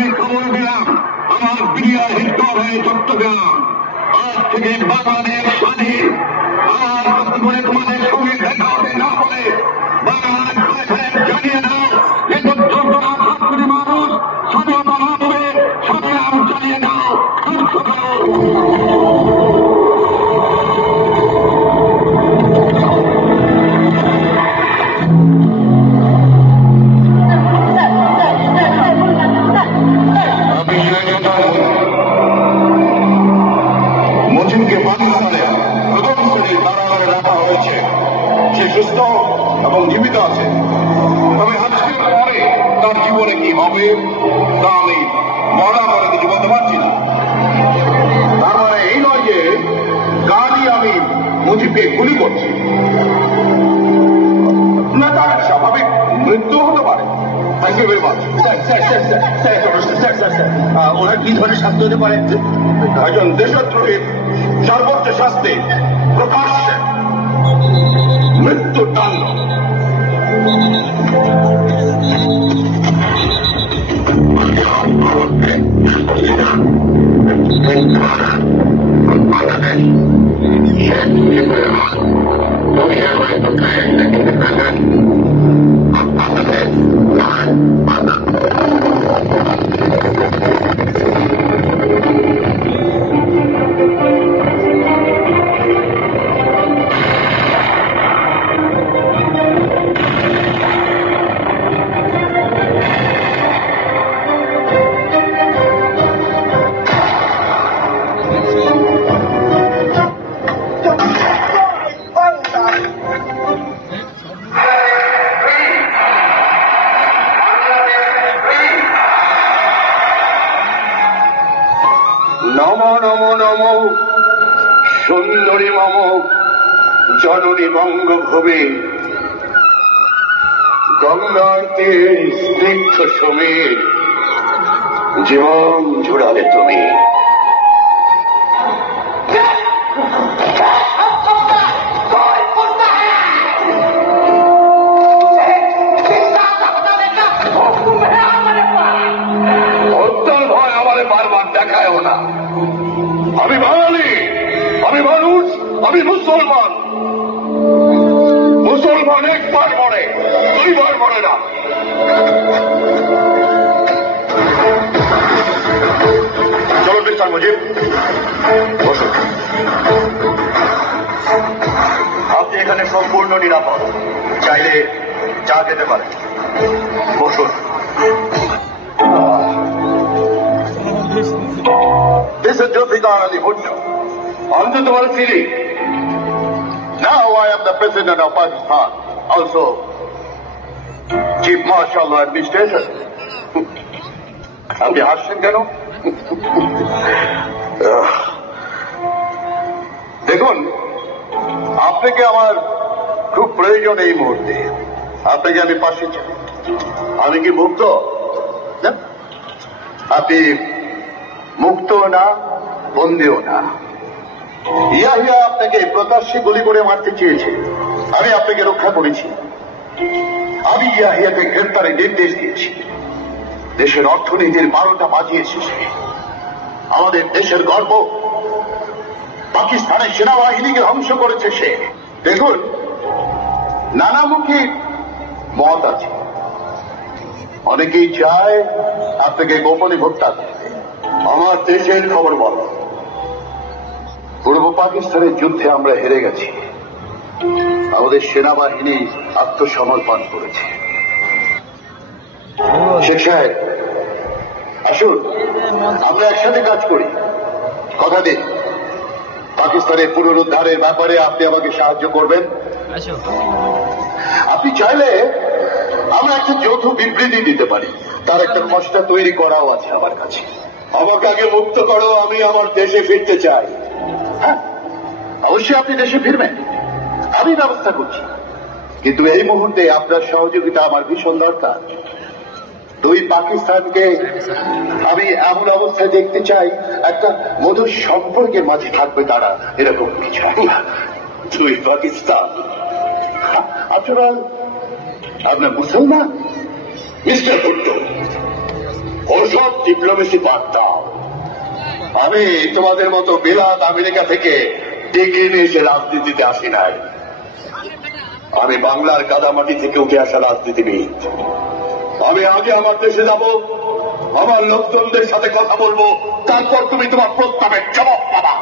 আমি খবর দিলাম আমার বিডিআর হেডকোয়ার্টার হয়ে চট্টগ্রাম, আজ থেকে বাংলাদেশ স্বাধীন। আমার করে তোমাদের সঙ্গে দেখা হবে না বলে বাংলাদেশ জানিয়ে দাও যে পর্যন্ত ছাত্রী মানুষ স্বাধীনতা না দেবে সংগ্রাম চালিয়ে দাও। মুজিবকে পাকিস্তানে প্রথম শ্রেণীর কারাগারে রাখা হয়েছে। সে সুস্থ এবং জীবিত আছে, তবে আজকের পরে তার জীবনে কি হবে তা আমি মরা করে কিছু বলতে পারছি না। তার মানে এই নয় যে কাজই আমি মুজিবকে গুলি করছি না, তার স্বাভাবিক মৃত্যু হতে পারে। ওরা কি ধরনের শাস্তি হতে পারে? একজন দেশদ্রোহীর সর্বোচ্চ শাস্তি প্রকাশ্যে মৃত্যুদণ্ড। নমো নমো নমো সুন্দরী মম জননী বঙ্গভূমি, গঙ্গার তীর স্নিগ্ধ সমীর, জীবন জুড়ালে তুমি। হত্যার ভয় আমারে বারবার দেখায়ও না। আমি বাঙালি, আমি মানুষ, আমি মুসলমান। মুসলমান একবার মরে, দুইবার মরে না। চলুন মিস্টার মুজিব, বসুন। আপনি এখানে সম্পূর্ণ নিরাপদ, চাইলে চা খেতে পারেন। বসুন। This is Zulfikar Ali Bhutto. On to the world city. Now I am the President of Pakistan, also Chief Marshal Administrator. আপনি হাসছেন কেন? দেখুন, আপনাকে আমার খুব প্রয়োজন এই মুহূর্তে। আপনাকে আমি পাশে চাই। আমি কি মুক্ত? আপনি মুক্ত না, বন্দিও না। ইয়াহিয়া আপনাকে প্রত্যাশী গুলি করে মারতে চেয়েছে, আমি আপনাকে রক্ষা করেছি। আমি ইয়াহিয়াকে গ্রেপ্তারের নির্দেশ দিয়েছি। দেশের অর্থনীতির 12টা বাজিয়ে এসেছে। আমাদের দেশের গর্ব, পাকিস্তানের সেনাবাহিনীকে ধ্বংস করেছে সে। দেখুন, নানামুখী মত আছে। অনেকেই চায় আপনাকে গোপনে হত্যা করতে। আমার দেশের খবর বলো, পূর্ব পাকিস্তানের যুদ্ধে আমরা হেরে গেছি। আমাদের সেনাবাহিনী আত্মসমর্পণ করেছে। শেখ সাহেব, আসুন আমরা একসাথে কাজ করি। কথা দিন, পাকিস্তানের পুনরুদ্ধারের ব্যাপারে আপনি আমাকে সাহায্য করবেন। আপনি চাইলে আমরা একটা যৌথ বিবৃতি দিতে পারি। তার একটা খসড়া তৈরি করাও আছে আমার কাছে। আমাকে আগে মুক্ত করো, আমি আমার দেশে ফিরতে চাই। হ্যাঁ, অবশ্যই আপনি দেশে ফিরবেন, আমি ব্যবস্থা করছি। কিন্তু এই মুহূর্তে আপনার সহযোগিতা আমার ভীষণ দরকার। দুই পাকিস্তানকে আমি এমন অবস্থায় দেখতে চাই, একটা মধুর সম্পর্কের মাঝে থাকবে তারা, এরকম কিছু। দুই পাকিস্তান, আপনার মুসলমান মিস্টার ভুট্টো, ওসব ডিপ্লোমেসি বাদ দাও। আমি তোমাদের মতো বিলাত আমেরিকা থেকে ডিগ্রি নিয়ে এসে রাজনীতিতে আসি নাই। আমি বাংলার কাদামাটি থেকে উঠে আসা রাজনীতিবিদ। আমি আগে আমার দেশে যাব, আমার লোকজনদের সাথে কথা বলবো, তারপর তুমি তোমার প্রস্তাবের জবাব পাবা।